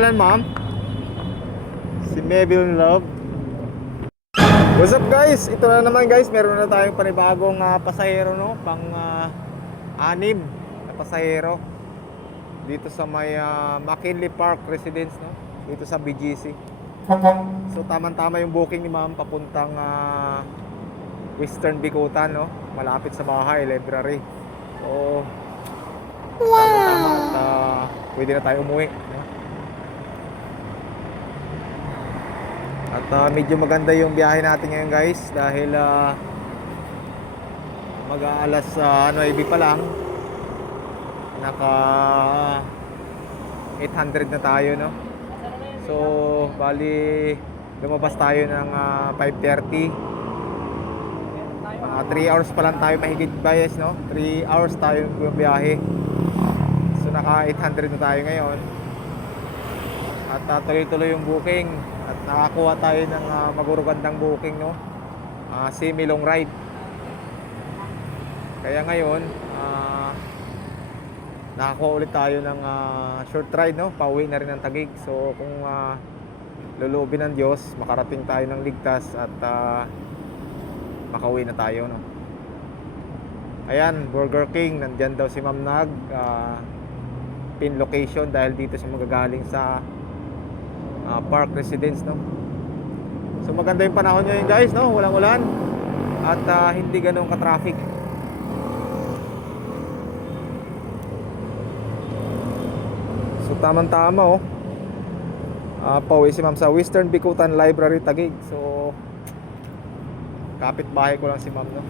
Pangalan, ma'am? Si Mabel Love. What's up, guys? Ito na naman, guys. Meron na tayong panibagong pasahero, no? Anim na pasahero dito sa may McKinley Park Residence, no? Dito sa BGC. So tamang-tama yung booking ni ma'am papuntang Western Bicutan, no? Malapit sa bahay, library. So tama-tama at pwede na tayo umuwi, no? At medyo maganda yung biyahe natin ngayon, guys, dahil mag-aalas 9 pa lang. Naka 800 na tayo, no? So bali lumabas tayo ng 5:30. 3 hours pa lang tayo mahigit, guys, no? 3 hours tayo biyahe. So naka 800 na tayo ngayon. At tuloy-tuloy yung booking. At nakakuha tayo ng magurugandang booking, no? Semi-long ride. Kaya ngayon nakakuha ulit tayo ng short ride, no? Pauwi na rin ng Taguig. So kung loloobin ng Diyos, makarating tayo ng ligtas at makauwi na tayo, no? Ayan, Burger King, nandyan daw si Ma'am Nag, pin location dahil dito siya magagaling sa Park Residence, no? So maganda yung panahon ngayon, guys, no? Walang ulan at hindi ganun ka-traffic. So tamang-tama, oh. Pauwi si ma'am sa Western Bicutan Library, Taguig. So kapit-bahay ko lang si ma'am, no?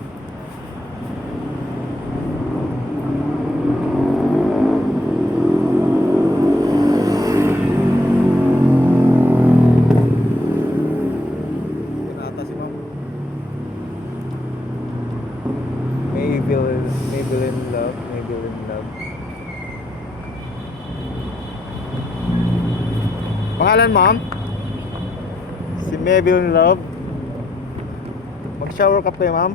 Pinata si ma'am. Maybelline Love. Pangalan, ma'am? Si Mabel Love. Mag-shower cup kayo, ma'am?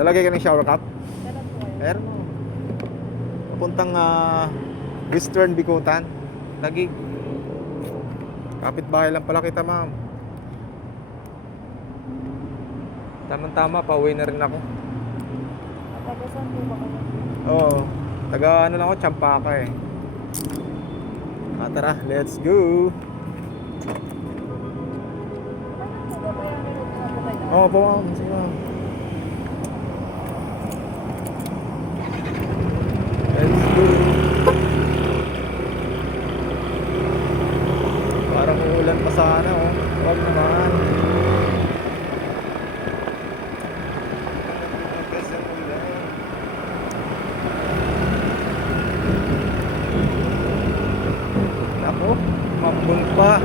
Lalagay ka ng shower cup? Meron mo. Papuntang Western Bicutan, Taguig. Kapit-bahay lang pala kita, ma'am. Tama-tama, pauwi na rin ako. Taga-saan po ba kayo? Oo, taga ano lang ako, Champaka eh. Tara, let's go. Oo po, ma'am. Sige, ma'am. Let's go. Parang uulan pa sana, oh. Huwag naman. Ako, mambun pa.